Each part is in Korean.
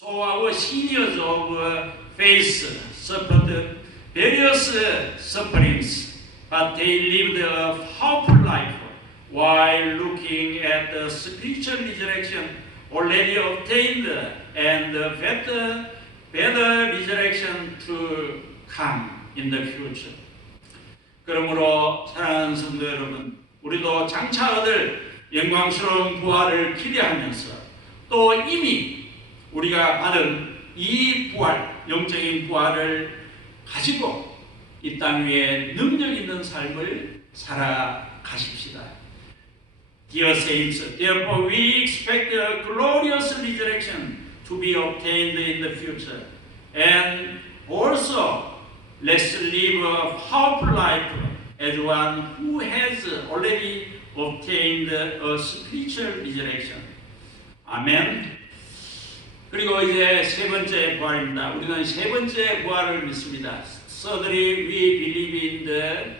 So our seniors of faith suffered various sufferings, but they lived a powerful life while looking at the spiritual resurrection already obtained and better resurrection to come in the future. 그러므로 사랑하는 성도 여러분, 우리도 장차 얻을 영광스러운 부활을 기대하면서 또 이미 우리가 받은 이 부활, 영적인 부활을 가지고 이 땅 위에 능력 있는 삶을 살아가십시다. Dear saints, therefore we expect a glorious resurrection to be obtained in the future. And also, let's live a powerful life as one who has already obtained a spiritual resurrection. 아멘. 그리고 이제 세 번째 부활입니다. 우리는 세 번째 부활을 믿습니다. Thirdly, we believe in the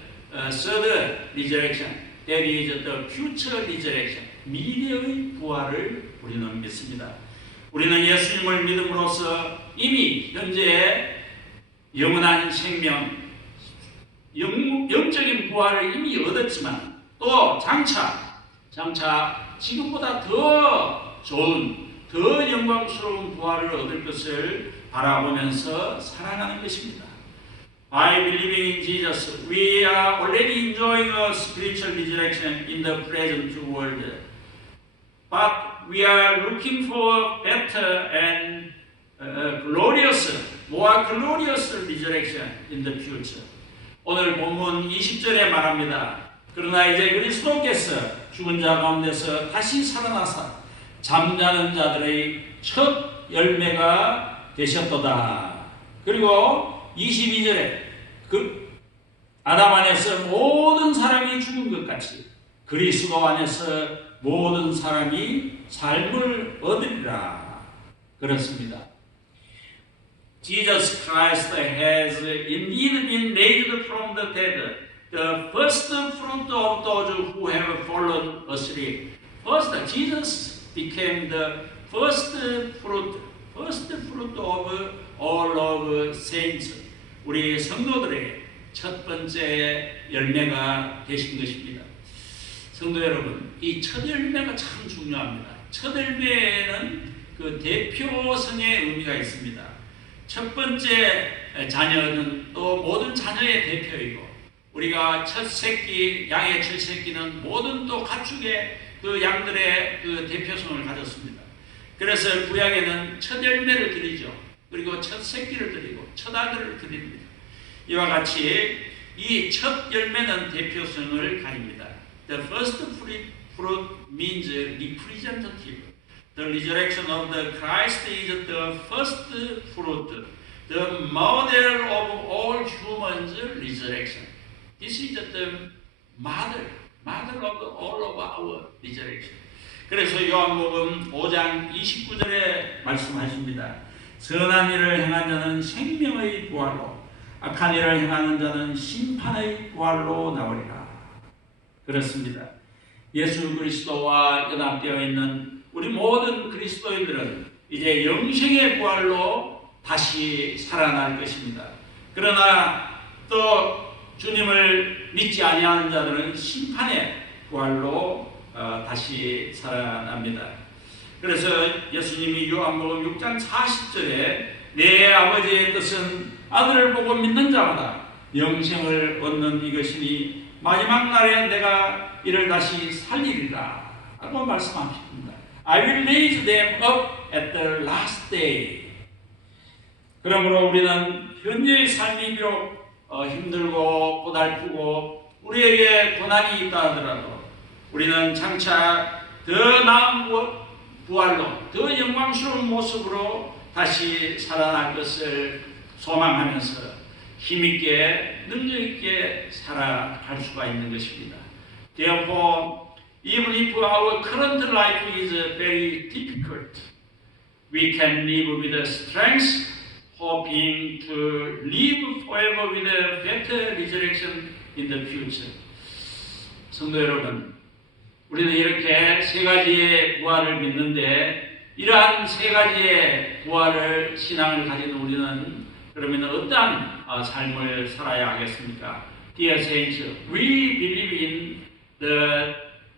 third resurrection. That is the future resurrection. 미래의 부활을 우리는 믿습니다. 우리는 예수님을 믿음으로써 이미 현재 영원한 생명, 영적인 부활을 이미 얻었지만 또 장차 지금보다 더 좋은 더 영광스러운 부활을 얻을 것을 바라보면서 살아가는 것입니다. By believing in Jesus, we are already enjoying a spiritual resurrection in the present world. But we are looking for better and more glorious resurrection in the future. 오늘 본문 20절에 말합니다. 그러나 이제 그리스도께서 죽은 자 가운데서 다시 살아나사 잠자는 자들의 첫 열매가 되셨도다. 그리고 22절에 아담 안에서 모든 사람이 죽은 것 같이 그리스도 안에서 모든 사람이 삶을 얻으리라. 그렇습니다. Jesus Christ has indeed been raised from the dead, the first fruit of those who have fallen asleep. First, Jesus became the first fruit of all of saints. 우리 성도들의 첫 번째 열매가 되신 것입니다. 성도 여러분, 이 첫 열매가 참 중요합니다. 첫 열매에는 그 대표성의 의미가 있습니다. 첫 번째 자녀는 또 모든 자녀의 대표이고, 우리가 첫 새끼, 양의 첫 새끼는 모든 또 가축의 그 양들의 그 대표성을 가졌습니다. 그래서 구약에는 첫 열매를 드리죠. 그리고 첫 새끼를 드리고 첫 아들을 드립니다. 이와 같이 이 첫 열매는 대표성을 가집니다. The first fruit means representative. The resurrection of the Christ is the first fruit, the model of all humans' resurrection. This is the model of all of our resurrection. 그래서 요한복음 5장 29절에 말씀하십니다. 선한 일을 행한 자는 생명의 부활로, 악한 일을 행하는 자는 심판의 부활로 나오리라. 그렇습니다. 예수 그리스도와 연합되어 있는 우리 모든 그리스도인들은 이제 영생의 부활로 다시 살아날 것입니다. 그러나 또 주님을 믿지 아니하는 자들은 심판의 부활로 다시 살아납니다. 그래서 예수님이 요한복음 6장 40절에 내 아버지의 뜻은 아들을 보고 믿는 자마다 영생을 얻는 이것이니 마지막 날에 내가 이를 다시 살리리라 라고 말씀하십니다. I will raise them up at the last day. 그러므로 우리는 현재의 삶이 비록 힘들고 고달프고 우리에게 고난이 있다 하더라도 우리는 장차 더 나은 부활로 더 영광스러운 모습으로 다시 살아날 것을 소망하면서 힘있게 능력있게 살아갈 수가 있는 것입니다. Therefore, even if our current life is very difficult, we can live with strength, hoping to live forever with a better resurrection in the future. 성도 여러분, 우리는 이렇게 세 가지의 부활을 믿는데 이러한 세 가지의 부활을 신앙을 가진 우리는 그러면 어떠한 삶을 살아야 하겠습니까? Dear saints, we believe in the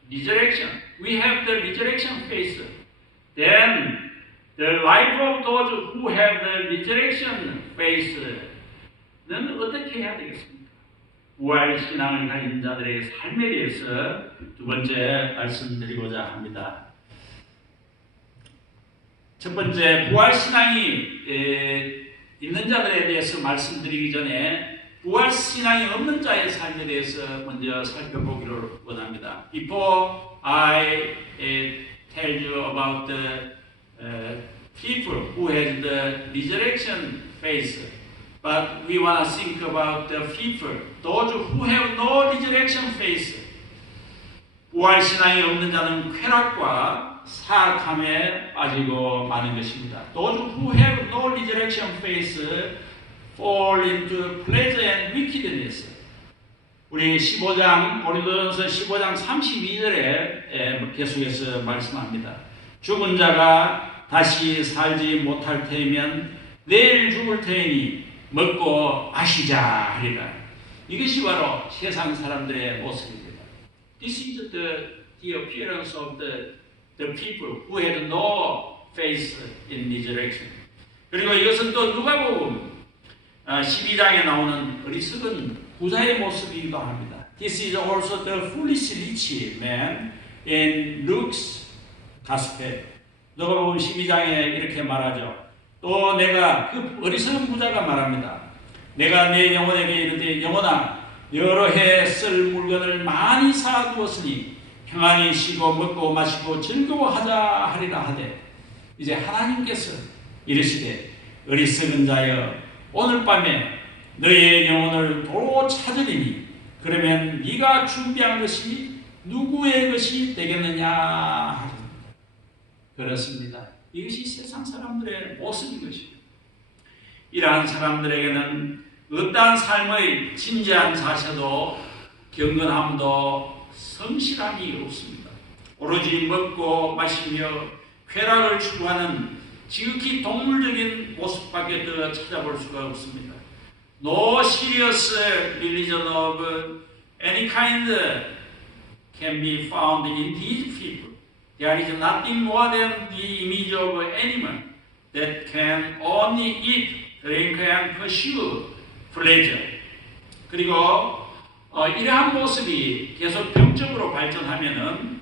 resurrection. We have the resurrection faith. Then the life of those who have the resurrection faith는 어떻게 해야 되겠습니까? 부활 신앙을 가진 자들의 삶에 대해서 두 번째 말씀드리고자 합니다. 첫 번째, 부활 신앙이 있는 자들에 대해서 말씀드리기 전에 부활 신앙이 없는 자의 삶에 대해서 먼저 살펴보기를 원합니다. Before I tell you about the people who has the resurrection faith, but we want to think about the people, those who have no resurrection faith. 부활 신앙이 없는 자는 쾌락과 사악함에 빠지고 마는 것입니다. Those who have no resurrection faith fall into pleasure and wickedness. 우리 15장, 고린도전서 15장 32절에 계속해서 말씀합니다. 죽은 자가 다시 살지 못할 테면 내일 죽을 테니 먹고 마시자 하리라. 이것이 바로 세상 사람들의 모습입니다. This is the appearance of the people who had no faith in resurrection. 그리고 이것은 또 누가복음 12장에 나오는 어리석은 부자의 모습이기도 합니다. This is also the foolish rich man in Luke's Gospel. 누가복음 12장에 이렇게 말하죠. 또 내가 그 어리석은 부자가 말합니다. 내가 내 영혼에게 이르되 영혼아 여러 해 쓸 물건을 많이 사두었으니 평안히 쉬고 먹고 마시고 즐거워하자 하리라 하되 이제 하나님께서 이르시되 어리석은 자여 오늘 밤에 너의 영혼을 도로 찾으리니 그러면 네가 준비한 것이 누구의 것이 되겠느냐. 그렇습니다. 이것이 세상 사람들의 모습인 것입니다. 이러한 사람들에게는 어떠한 삶의 진지한 자세도 경건함도 성실함이 없습니다. 오로지 먹고 마시며 쾌락을 추구하는 지극히 동물적인 모습밖에 더 찾아볼 수가 없습니다. No serious religion of any kind can be found in these people. There is nothing more than the image of an animal that can only eat, drink, and pursue pleasure. 그리고 이러한 모습이 계속 병적으로 발전하면은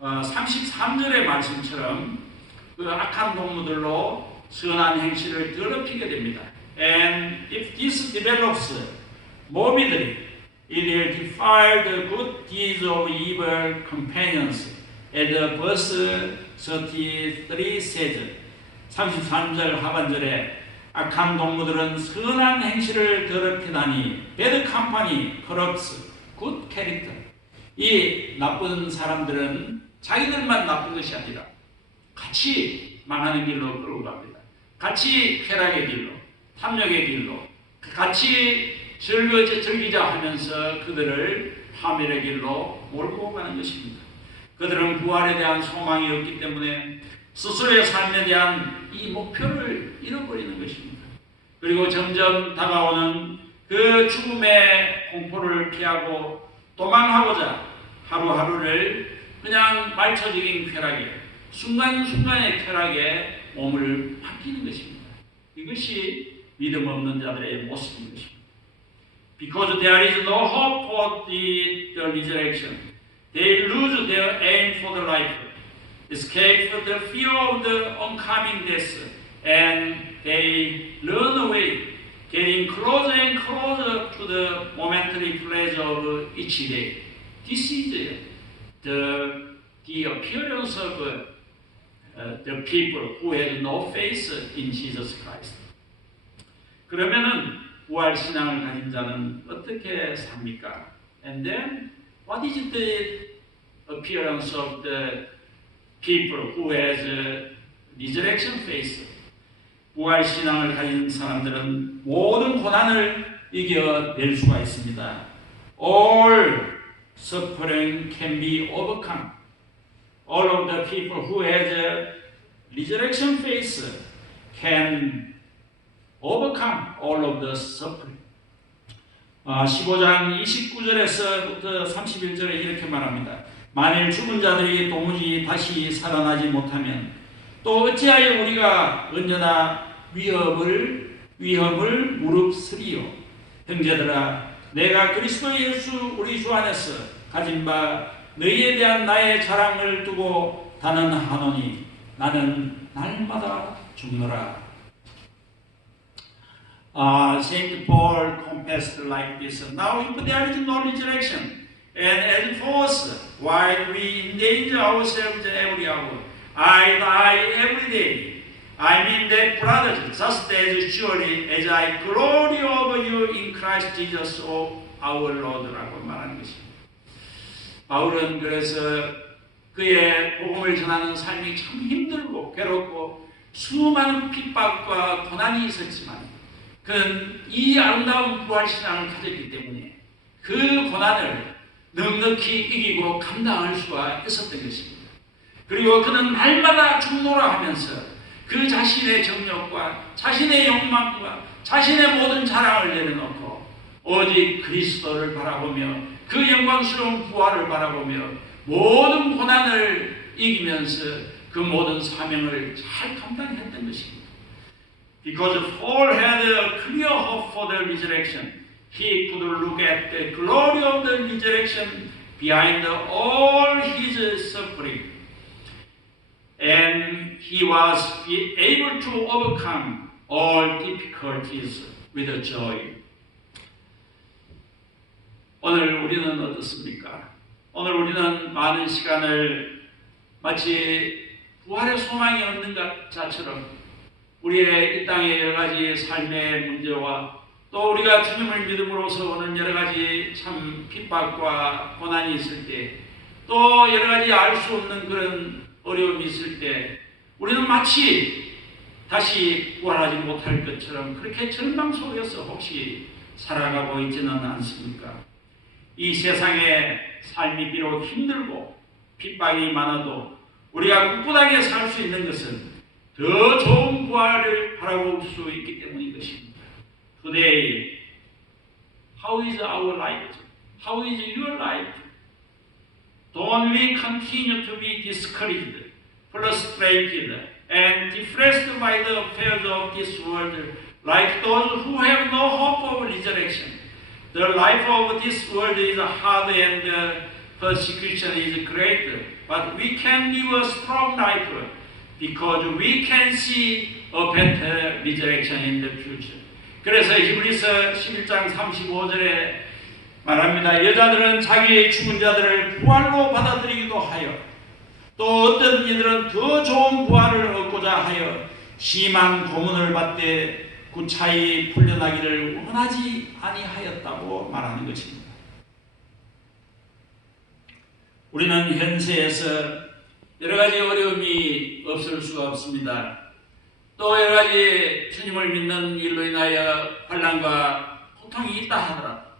33절의 말씀처럼 그 악한 동무들로 선한 행실을 더럽히게 됩니다. And if this develops morbidly, it will defile the good deeds of evil companions. As verse 33 says, 33절 하반절에 악한 동무들은 선한 행실을 더럽히다니 bad company corrupts good character. 이 나쁜 사람들은 자기들만 나쁜 것이 아니라 같이 망하는 길로 끌고 갑니다. 같이 쾌락의 길로, 탐욕의 길로, 같이 즐기자 하면서 그들을 파멸의 길로 몰고 가는 것입니다. 그들은 부활에 대한 소망이 없기 때문에 스스로의 삶에 대한 이 목표를 잃어버리는 것입니다. 그리고 점점 다가오는 그 죽음의 공포를 피하고 도망하고자 하루하루를 그냥 말초적인 쾌락에, 순간순간의 쾌락에 몸을 맡기는 것입니다. 이것이 믿음 없는 자들의 모습인 것입니다. Because there is no hope for the resurrection, they lose their aim for the life, escape the fear of the oncoming death, and they run away, getting closer and closer to the momentary pleasure of each day. This is the appearance of the people who have no faith in Jesus Christ. 그러면은 부활 신앙을 가진 자는 어떻게 삽니까? And then what is the appearance of the people who has resurrection faith? 부활 신앙을 가진 사람들은 모든 고난을 이겨낼 수가 있습니다. All suffering can be overcome. All of the people who has resurrection faith can overcome all of the suffering. 15장 29절에서부터 31절에 이렇게 말합니다. 만일 죽은 자들이 도무지 다시 살아나지 못하면 또 어찌하여 우리가 언제나 위협을 무릅쓰리요. 형제들아, 내가 그리스도 예수 우리 주 안에서 가진 바 너희에 대한 나의 자랑을 두고 단언하노니 나는 날마다 죽노라. Saint Paul confessed like this. Now if there is no resurrection, and as for us, while we endanger ourselves every hour, I die every day. I mean that, brothers, just as surely as I glory over you in Christ Jesus our Lord라고 말하는 것입니다. 바울은 그래서 그의 복음을 전하는 삶이 참 힘들고 괴롭고 수많은 핍박과 고난이 있었지만 그는 이 아름다운 부활신앙을 가졌기 때문에 그 고난을 넉넉히 이기고 감당할 수가 있었던 것입니다. 그리고 그는 날마다 죽노라 하면서 그 자신의 정욕과 자신의 욕망과 자신의 모든 자랑을 내려놓고 오직 그리스도를 바라보며 그 영광스러운 부활을 바라보며 모든 고난을 이기면서 그 모든 사명을 잘 감당했던 것입니다. Because Paul had a clear hope for the resurrection, he could look at the glory of the resurrection behind all his suffering. And he was able to overcome all difficulties with joy. 오늘 우리는 어떻습니까? 오늘 우리는 많은 시간을 마치 부활의 소망이 없는 자처럼 우리의 이 땅의 여러 가지 삶의 문제와 또 우리가 주님을 믿음으로써 오는 여러 가지 참 핍박과 고난이 있을 때 또 여러 가지 알 수 없는 그런 어려움이 있을 때 우리는 마치 다시 부활하지 못할 것처럼 그렇게 절망 속에서 혹시 살아가고 있지는 않습니까? 이 세상의 삶이 비록 힘들고 핍박이 많아도 우리가 꿋꿋하게 살 수 있는 것은 더 좋은 부활을 바라볼 수 있기 때문인 것입니다. Today, how is our life? How is your life? Don't we continue to be discouraged, frustrated, and depressed by the affairs of this world, like those who have no hope of resurrection? The life of this world is hard and the persecution is great, but we can live a strong life because we can see a better resurrection in the future. 그래서 히브리서 11장 35절에 말합니다. 여자들은 자기의 죽은 자들을 부활로 받아들이기도 하여 또 어떤 이들은 더 좋은 부활을 얻고자 하여 심한 고문을 받되 구차히 풀려나기를 원하지 아니하였다고 말하는 것입니다. 우리는 현세에서 여러 가지 어려움이 없을 수가 없습니다. 또 여러 가지 주님을 믿는 일로 인하여 환난과 고통이 있다 하더라도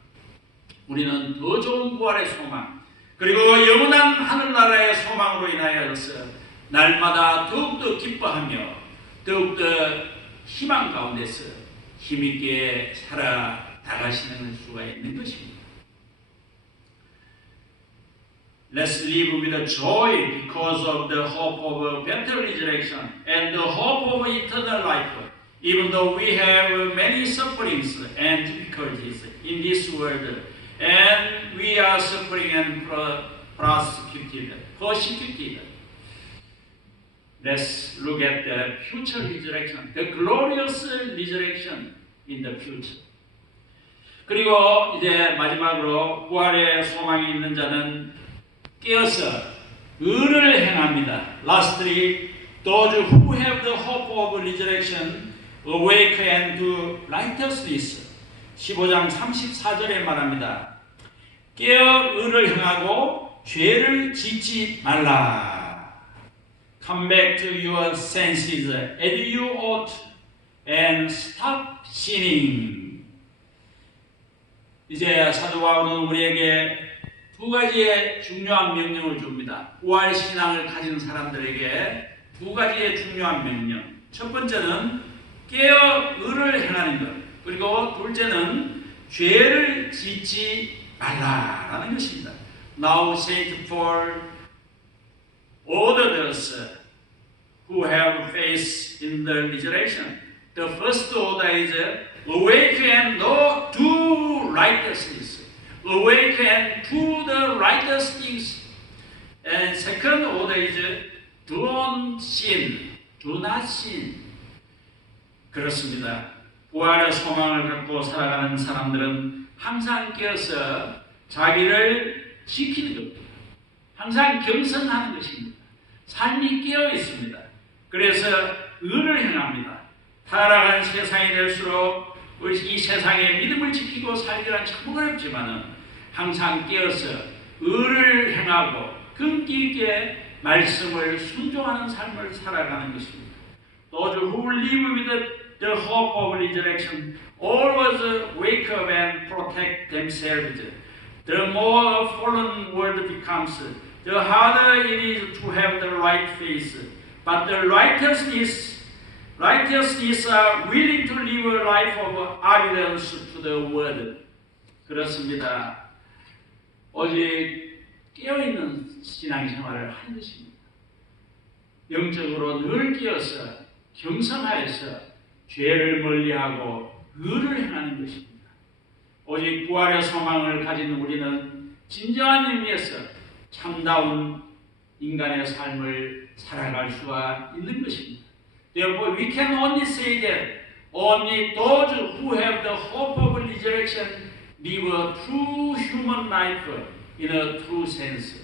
우리는 더 좋은 부활의 소망 그리고 영원한 하늘나라의 소망으로 인하여서 날마다 더욱더 기뻐하며 더욱더 희망 가운데서 힘있게 살아나가시는 수가 있는 것입니다. Let's live with joy because of the hope of a better resurrection and the hope of eternal life, even though we have many sufferings and difficulties in this world, and we are suffering and persecuted. Let's look at the future resurrection, the glorious resurrection in the future. 그리고 이제 마지막으로 부활의 소망이 있는 자는 깨어서 의를 행합니다. Lastly, those who have the hope of resurrection awake and do righteousness. 15장 34절에 말합니다. 깨어 의를 행하고 죄를 짓지 말라. Come back to your senses as you ought and stop sinning. 이제 사도 바울은 우리에게 두 가지의 중요한 명령을 줍니다. 부활 신앙을 가진 사람들에게 두 가지의 중요한 명령. 첫 번째는 깨어 의를 행하는 것. 그리고 둘째는 죄를 짓지 말라라는 것입니다. Now Saint Paul ordered us who have faith in the resurrection. The first order is awake and do righteousness. Awake and do the righteous things. And second order is don't sin. Do not sin. 그렇습니다. 부활의 소망을 갖고 살아가는 사람들은 항상 깨어서 자기를 지키는 겁니다. 항상 경선하는 것입니다. 삶이 깨어 있습니다. 그래서 의를 행합니다. 타락한 세상이 될수록 이 세상의 믿음을 지키고 살기란 참 어렵지만은 항상 깨어서 의를 행하고 끈기 있게 말씀을 순종하는 삶을 살아가는 것입니다. Those who live with the hope of resurrection always wake up and protect themselves. The more a fallen world becomes, the harder it is to have the right faith. But the righteousness are willing to live a life of obedience to the word. 그렇습니다. 오직 깨어있는 신앙생활을 하는 것입니다. 영적으로 늘 깨어서 경성하여서 죄를 멀리하고 의를 행하는 것입니다. 오직 부활의 소망을 가진 우리는 진정한 의미에서 참다운 인간의 삶을 살아갈 수가 있는 것입니다. Therefore, we can only say that only those who have the hope of resurrection live a true human life in a true sense.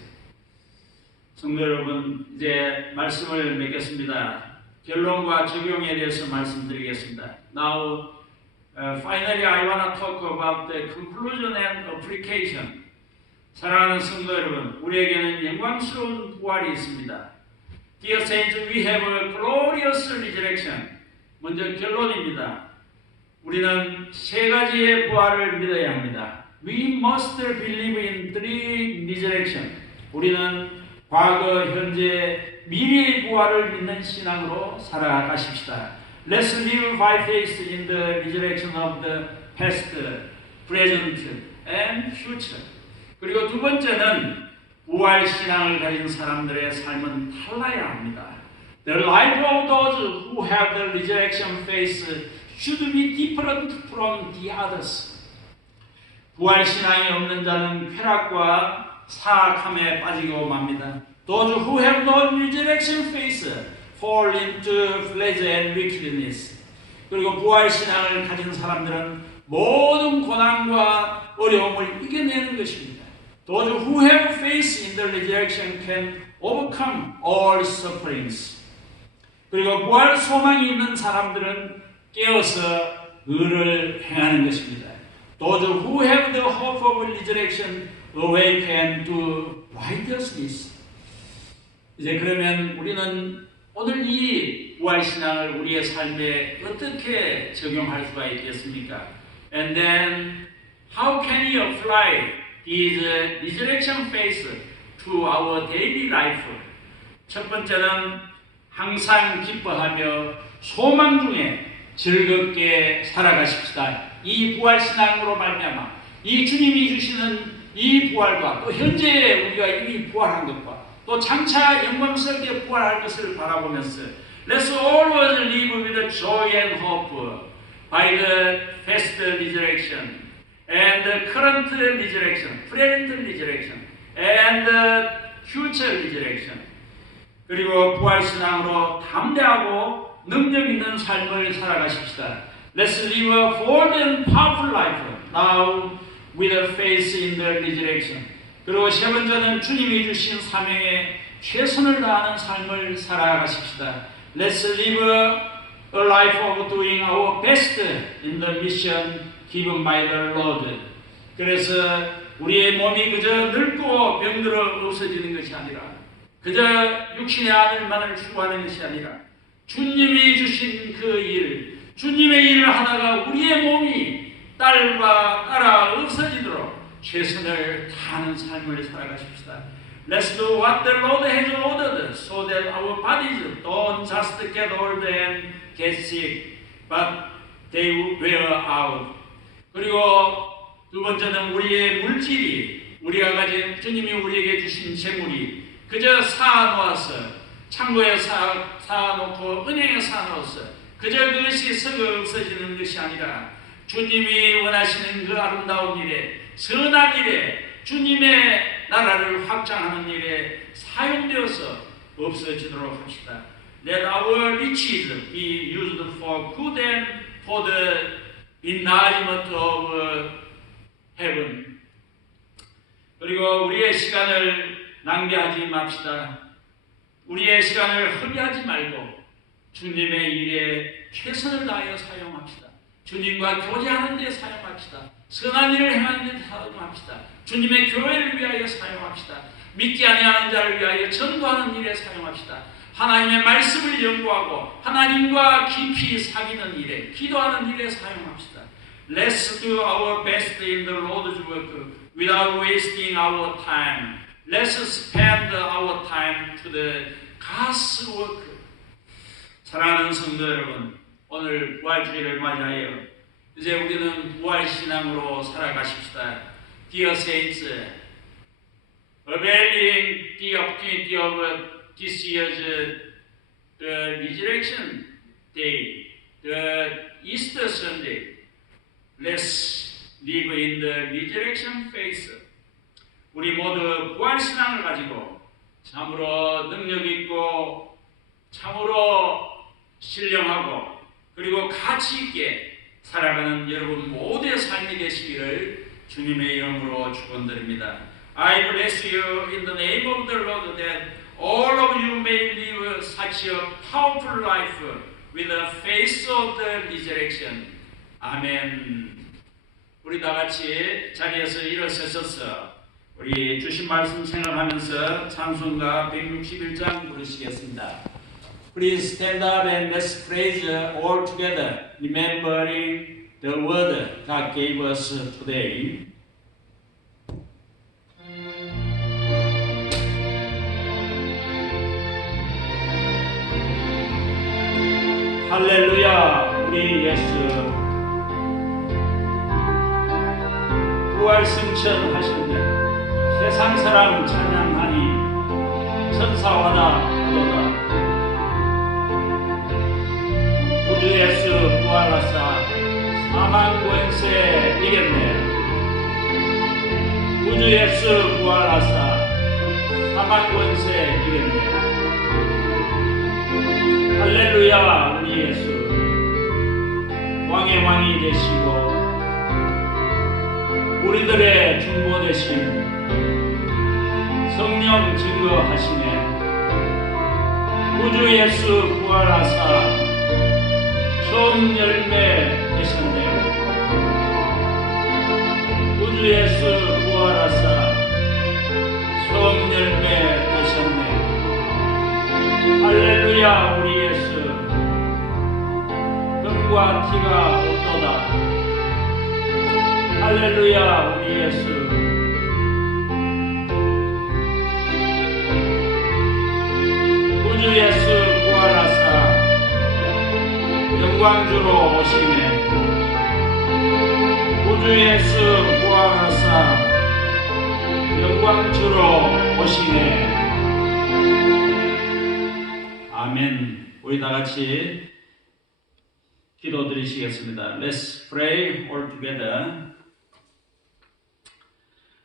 성도 여러분, 이제 말씀을 맺겠습니다. 결론과 적용에 대해서 말씀드리겠습니다. Now, finally, I want to talk about the conclusion and application. 사랑하는 성도 여러분, 우리에게는 영광스러운 부활이 있습니다. Dear saints, we have a glorious resurrection. 먼저 결론입니다. 우리는 세 가지의 부활을 믿어야 합니다. We must believe in three resurrection. 우리는 과거, 현재, 미래의 부활을 믿는 신앙으로 살아가십시다. Let's live by faith in the resurrection of the past, present, and future. 그리고 두 번째는 부활 신앙을 가진 사람들의 삶은 달라야 합니다. The life of those who have the resurrection faith should be different from the others. 부활 신앙이 없는 자는 쾌락과 사악함에 빠지고 맙니다. Those who have no resurrection faith fall into flesh and wickedness. 그리고 부활 신앙을 가진 사람들은 모든 고난과 어려움을 이겨내는 것입니다. Those who have faith in the resurrection can overcome all sufferings. 그리고 부활 소망이 있는 사람들은 깨어서 의를 행하는 것입니다. Those who have the hope of resurrection awake and do righteousness. 이제 그러면 우리는 오늘 이 부활 신앙을 우리의 삶에 어떻게 적용할 수가 있겠습니까? And then how can we apply this resurrection faith to our daily life? 첫 번째는 항상 기뻐하며 소망 중에 즐겁게 살아가십시다. 이 부활 신앙으로 말미암아 이 주님이 주시는 이 부활과 또 현재 우리가 이미 부활한 것과 또 장차 영광스럽게 부활할 것을 바라보면서 Let's always live with joy and hope by the past resurrection and the current resurrection, present resurrection and the future resurrection. 그리고 부활신앙으로 담대하고 능력 있는 삶을 살아가십시다. Let's live a bold and powerful life now with a faith in the resurrection. 그리고 세 번째는 주님이 주신 사명에 최선을 다하는 삶을 살아가십시다. Let's live a life of doing our best in the mission given by the Lord. 그래서 우리의 몸이 그저 늙고 병들어 없어지는 것이 아니라 그저 육신의 아들만을 추구하는 것이 아니라 주님이 주신 그 일, 주님의 일을 하다가 우리의 몸이 딸과 따라 없어지도록 최선을 다하는 삶을 살아가십시다. Let's do what the Lord has ordered so that our bodies don't just get old and get sick, but they wear out. 그리고 두 번째는 우리의 물질이 우리가 가진 주님이 우리에게 주신 재물이 그저 사놓아서 창고에 사놓고 은행에 사놓아서 그저 그것이 썩어 없어지는 것이 아니라 주님이 원하시는 그 아름다운 일에 선한 일에 주님의 나라를 확장하는 일에 사용되어서 없어지도록 합시다. Let our riches be used for good and for the enlargement of heaven. 그리고 우리의 시간을 낭비하지 맙시다. 우리의 시간을 허비하지 말고 주님의 일에 최선을 다하여 사용합시다. 주님과 교제하는 데 사용합시다. 선한 일을 행하는 데 사용합시다. 주님의 교회를 위하여 사용합시다. 믿지 아니하는 자를 위하여 전도하는 일에 사용합시다. 하나님의 말씀을 연구하고 하나님과 깊이 사귀는 일에 기도하는 일에 사용합시다. Let's do our best in the Lord's work without wasting our time. Let's spend our time to the God's work. 사랑하는 성도 여러분, 오늘 부활주일을 맞이하여 이제 우리는 부활신앙으로 살아가십시다. Dear saints, availing the opportunity of this year's the Resurrection Day, the Easter Sunday, let's live in the Resurrection faith. 우리 모두 부활신앙을 가지고 참으로 능력 있고 참으로 신령하고 그리고 가치 있게 살아가는 여러분 모두의 삶이 되시기를 주님의 이름으로 축원드립니다. I bless you in the name of the Lord that all of you may live such a powerful life with the faith of the resurrection. 아멘. 우리 다 같이 자리에서 일어서셔서 우리 주신 말씀 생각하면서 찬송가 161장 부르시겠습니다. Please stand up and let's praise all together, remembering the word God gave us today. 할렐루야, 우리 예수 부활 승천하셨네. 세상 사람 찬양하니 천사와나 하도다. 우주 예수 부활하사 사망 권세 이겼네. 우주 예수 부활하사 사망 권세 이겼네. 할렐루야, 우리 예수 왕의 왕이 되시고 우리들의 중보 되신 성령 증거하시네. 우주 예수 부활하사 처음 열매 되셨네. 우주 예수 부활하사 처음 열매 되셨네. 할렐루야, 우리 예수 금과 티가 없도다. 할렐루야, 우리 예수 우주 예수 부활하사 영광주로 오시네. 우주 예수 부활하사 영광주로 오시네. 아멘. 우리 다 같이 기도 드리시겠습니다. Let's pray all together.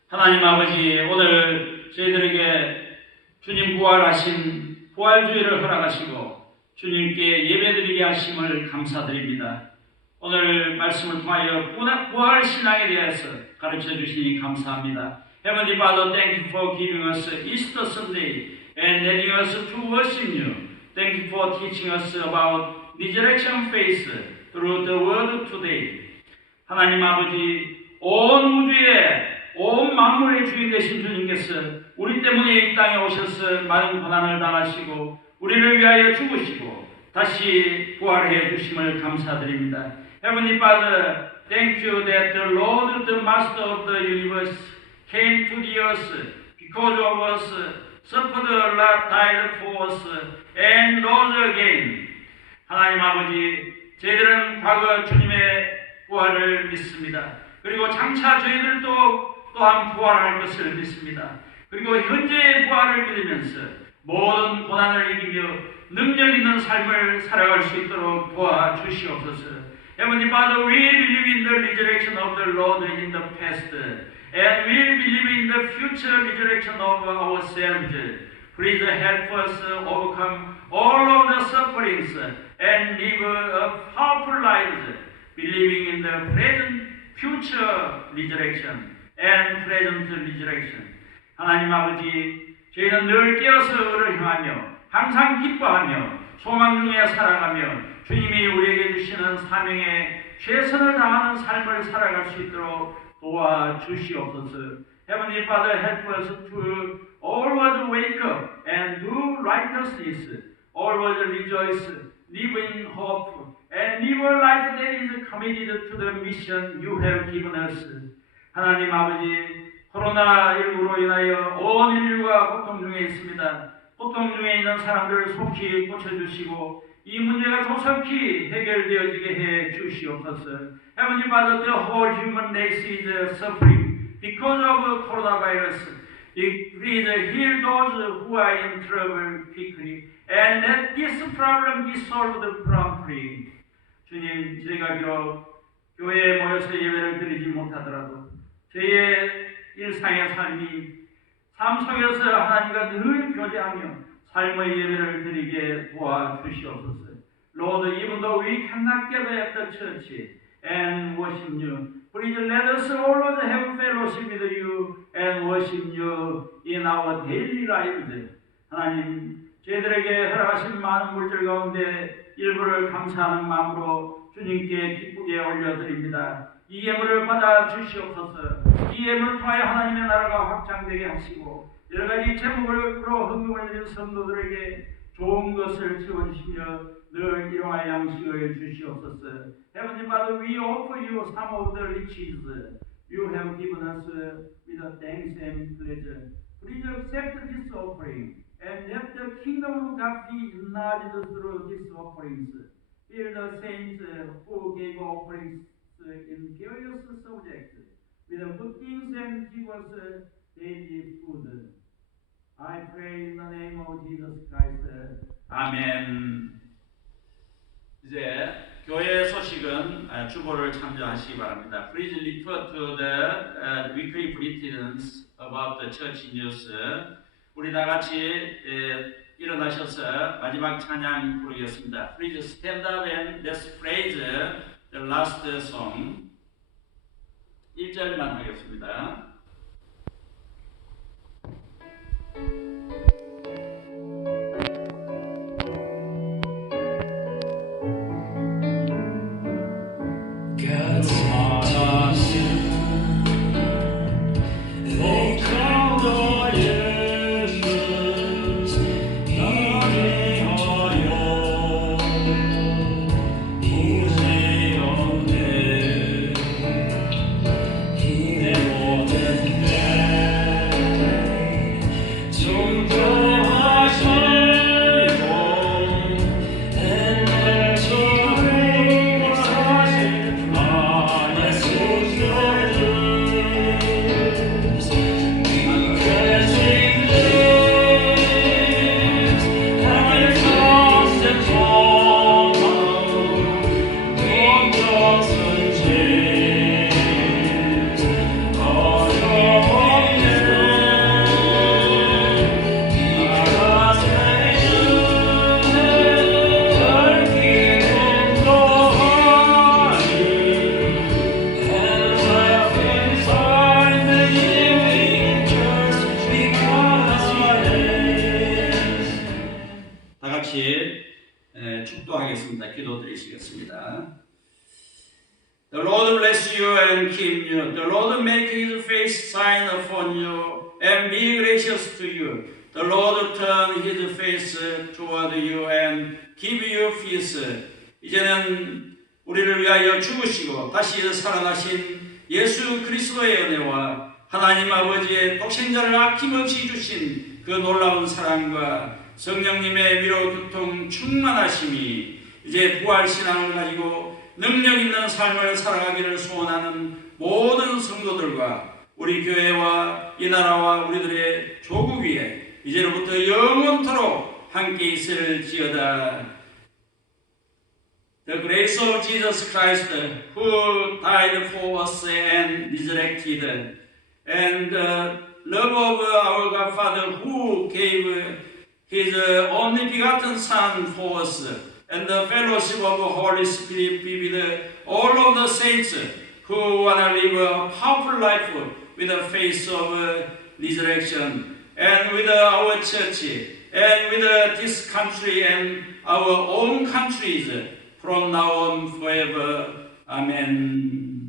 하나님 아버지, 오늘 저희들에게 주님 부활하신 부활주의를 허락하시고 주님께 예배드리게 하심을 감사드립니다. 오늘 말씀을 통하여 부활신앙에 대해서 가르쳐 주시니 감사합니다. Heavenly Father, thank you for giving us Easter Sunday and letting us to worship you. Thank you for teaching us about resurrection faith through the word today. 하나님 아버지, 온 우주에 온 만물의 주인 되신 주님께서 우리 때문에 이 땅에 오셔서 많은 고난을 당하시고 우리를 위하여 죽으시고 다시 부활해 주심을 감사드립니다. Heavenly Father, thank you that the Lord, the Master of the universe, came to the earth because of us, suffered a lot, died for us, and rose again. 하나님 아버지, 저희들은 과거 주님의 부활을 믿습니다. 그리고 장차 저희들도 또한 부활할 것을 믿습니다. 그리고 현재의 부활을 믿으면서 모든 고난을 이기며 능력 있는 삶을 살아갈 수 있도록 도와주시옵소서. Heavenly Father, we believe in the resurrection of the Lord in the past, and we believe in the future resurrection of ourselves. Please help us overcome all of the sufferings and live a powerful lives, believing in the present, future resurrection and present resurrection. 하나님 아버지, 저희는 늘 깨어서 의를 향하며 항상 기뻐하며 소망 중에 살아가며 주님이 우리에게 주시는 사명에 최선을 다하는 삶을 살아갈 수 있도록 도와주시옵소서. Heavenly Father, help us to always wake up and do righteousness, always rejoice, live in hope, and live a life that is committed to the mission you have given us. 하나님 아버지, 코로나19로 인하여 온 인류가 고통 중에 있습니다. 고통 중에 있는 사람들을 속히 고쳐주시고 이 문제가 조속히 해결되어지게 해 주시옵소서. Heavenly Father, the whole human race is suffering because of coronavirus. Please heal those who are in trouble quickly and let this problem be solved promptly. 주님, 저희가 비록 교회에 모여서 예배를 드리지 못하더라도 저희의 일상의 삶 속에서 하나님과 늘 교제하며 삶의 예배를 드리게 도와주시옵소서. Lord, even though we cannot gather at the church and worship you, please let us always have fellowship with you and worship you in our daily lives. 하나님, 저희들에게 허락하신 많은 물질 가운데 일부를 감사하는 마음으로 주님께 기쁘게 올려드립니다. 이 예물을 받아 주시옵소서. 이 예물을 통하여 하나님의 나라가 확장되게 하시고 여러 가지 제목으로 헌금을 드린 성도들에게 좋은 것을 채워주시며 늘 일용할 양식을 주시옵소서. Heavenly Father, we offer you some of the riches you have given us with thanks and pleasure. Please accept this offering and let the kingdom of God be enlarged through these offerings. Hear the saints who gave offerings in various subjects with good things and give us daily food. I pray in the name of Jesus Christ. 아멘. 이제 교회 소식은 주보를 참조하시기 바랍니다. Please refer to the weekly bulletins about the church news. 우리 다 같이 일어나셔서 마지막 찬양 부르겠습니다. Please stand up and let's praise the last song. 1절만 하겠습니다. 축도하겠습니다. 기도드리시겠습니다. The Lord bless you and keep you. The Lord make His face shine upon you and be gracious to you. The Lord turn His face toward you and give you peace. 이제는 우리를 위하여 죽으시고 다시 살아나신 예수 그리스도의 은혜와 하나님 아버지의 독생자를 아낌없이 주신 그 놀라운 사랑과 성령님의 위로 교통 충만하심이 이제 부활신앙을 가지고 능력 있는 삶을 살아가기를 소원하는 모든 성도들과 우리 교회와 이 나라와 우리들의 조국 위에 이제로부터 영원토록 함께 있을지어다. The grace of Jesus Christ, who died for us and resurrected, and the love of our God Father, who gave His only begotten Son for us, and the fellowship of the Holy Spirit be with all of the saints who want to live a powerful life with the faith of resurrection, and with our church, and with this country and our own countries, from now on forever. Amen.